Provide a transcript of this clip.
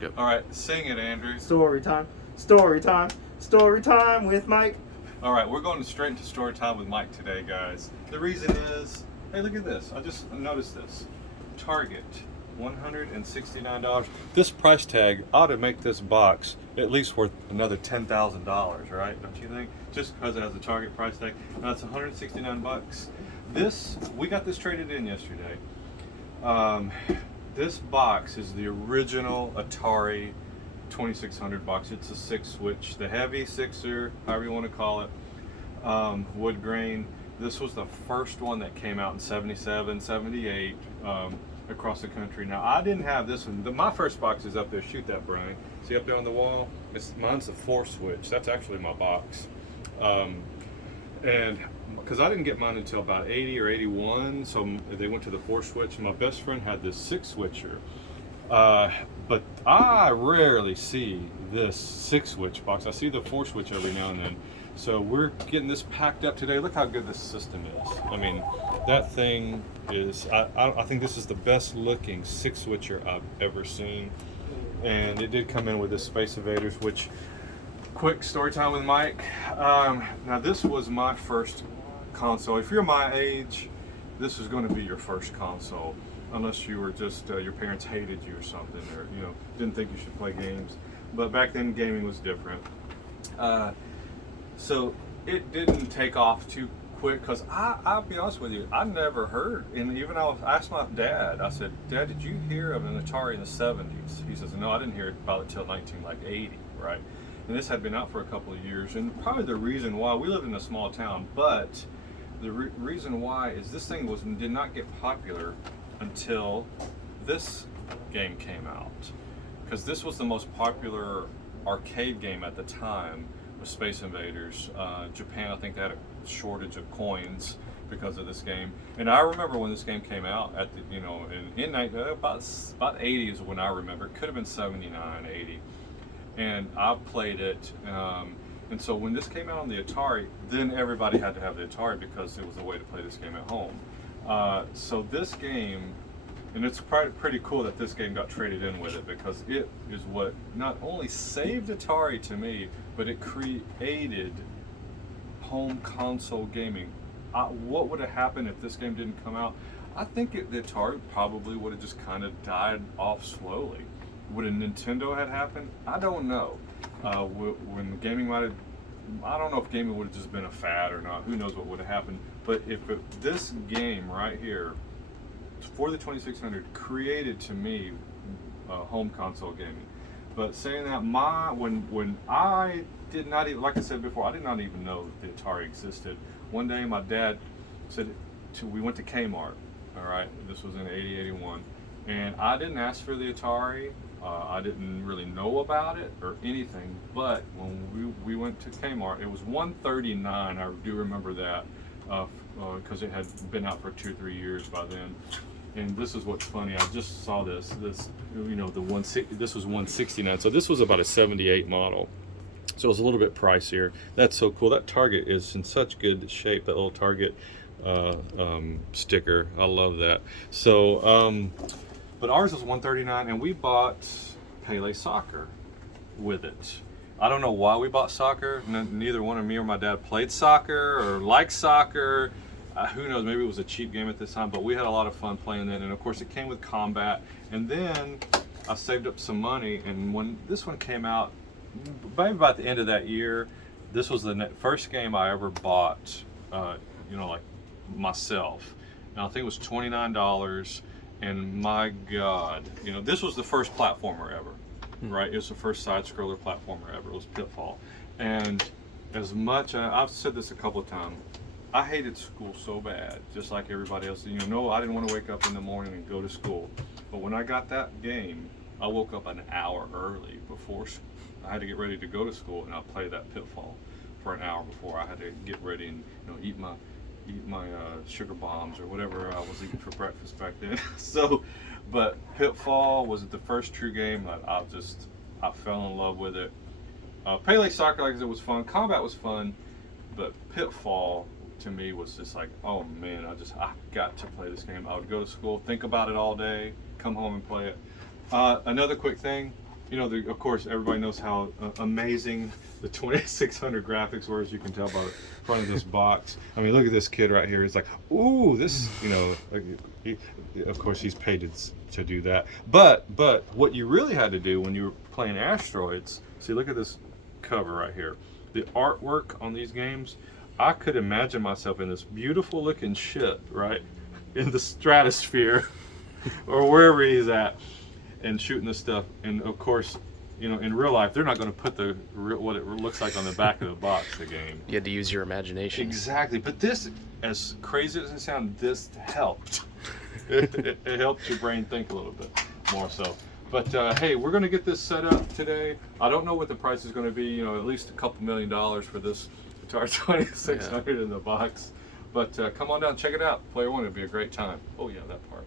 Go. All right, sing it, Andrew. Story time, story time, story time with Mike. All right, we're going straight into story time with Mike today, guys. The reason is, hey, look at this. I just noticed this. Target, $169. This price tag ought to make this box at least worth another $10,000, right? Don't you think? Just because it has a Target price tag. Now it's 169 bucks. We got this traded in yesterday. This box is the original Atari 2600 box. It's a 6-switch, the heavy sixer, however you want to call it, wood grain. This was the first one that came out in 77, 78 across the country. Now I didn't have this one. My first box is up there. Shoot that, Brian. See up there on the wall? Mine's the 4-switch. That's actually my box. And because I didn't get mine until about 80 or 81, so they went to the 4-switch. My best friend had this 6-switcher. But I rarely see this 6-switch box. I see the 4-switch every now and then. So we're getting this packed up today. Look how good this system is. I mean, that thing is, I think this is the best looking 6-switcher I've ever seen. And it did come in with this Space Invaders, which, quick story time with Mike. Now this was my first console. If you're my age, this is going to be your first console. Unless you were just, your parents hated you or something, or didn't think you should play games. But back then gaming was different. So it didn't take off too quick, because I'll be honest with you, I never heard, and even I asked my dad, I said, Dad, did you hear of an Atari in the 70s? He says, no, I didn't hear about it till 1980, right? And this had been out for a couple of years, and probably the reason why, we lived in a small town, but the reason why is this thing did not get popular until this game came out, because this was the most popular arcade game at the time with Space Invaders. Japan, I think they had a shortage of coins because of this game, and I remember when this game came out at the in about 80 is when I remember. It could have been 79, 80, and I played it. And so when this came out on the Atari, then everybody had to have the Atari because it was a way to play this game at home. So this game, and it's pretty cool that this game got traded in with it, because it is what not only saved Atari to me, but it created home console gaming. What would have happened if this game didn't come out? I think the Atari probably would have just kind of died off slowly. Would a Nintendo had happened? I don't know. When gaming might have, I don't know if gaming would have just been a fad or not. Who knows what would have happened? But if this game right here, for the 2600, created to me home console gaming. But saying that, when I did not even, like I said before, I did not even know the Atari existed. One day my dad said, we went to Kmart, all right, this was in 80, 81, and I didn't ask for the Atari. I didn't really know about it or anything, but when we went to Kmart, it was $139. I do remember that, because it had been out for 2-3 years by then. And this is what's funny. I just saw this was 169. So this was about a 78 model. So it was a little bit pricier. That's so cool. That Target is in such good shape. That little Target sticker. I love that. So, but ours was $139, and we bought Pele Soccer with it. I don't know why we bought soccer. Neither one of me or my dad played soccer or liked soccer. Who knows, maybe it was a cheap game at this time, but we had a lot of fun playing it. And of course it came with combat. And then I saved up some money, and when this one came out, maybe about the end of that year, this was the first game I ever bought, like myself. And I think it was $29, and my God, this was the first platformer ever, right? It was the first side-scroller platformer ever. It was Pitfall. And as much, I've said this a couple of times, I hated school so bad, just like everybody else. No, I didn't want to wake up in the morning and go to school. But when I got that game, I woke up an hour early before I had to get ready to go to school, and I played that Pitfall for an hour before I had to get ready and eat my sugar bombs or whatever I was eating for breakfast back then. So, but Pitfall was the first true game that I fell in love with it. Pele Soccer, like I said, was fun. Combat was fun, but Pitfall to me was just like, oh man, I got to play this game. I would go to school, think about it all day, come home and play it. Another quick thing, You know, of course, everybody knows how amazing the 2600 graphics were, as you can tell by the front of this box. I mean, look at this kid right here. It's like, ooh, this, you know, of course, he's paid to do that. But what you really had to do when you were playing Asteroids, see, look at this cover right here. The artwork on these games, I could imagine myself in this beautiful looking ship, right, in the stratosphere or wherever he's at, and shooting this stuff. And of course, you know, in real life, they're not going to put what it looks like on the back of the box, the game. You had to use your imagination. Exactly. But this, as crazy as it sounds, this helped. it helped your brain think a little bit more so. But hey, we're going to get this set up today. I don't know what the price is going to be, you know, at least a couple $1 million for this Atari 2600 in the box. But come on down, check it out. Player One, it'd be a great time. Oh yeah, that part.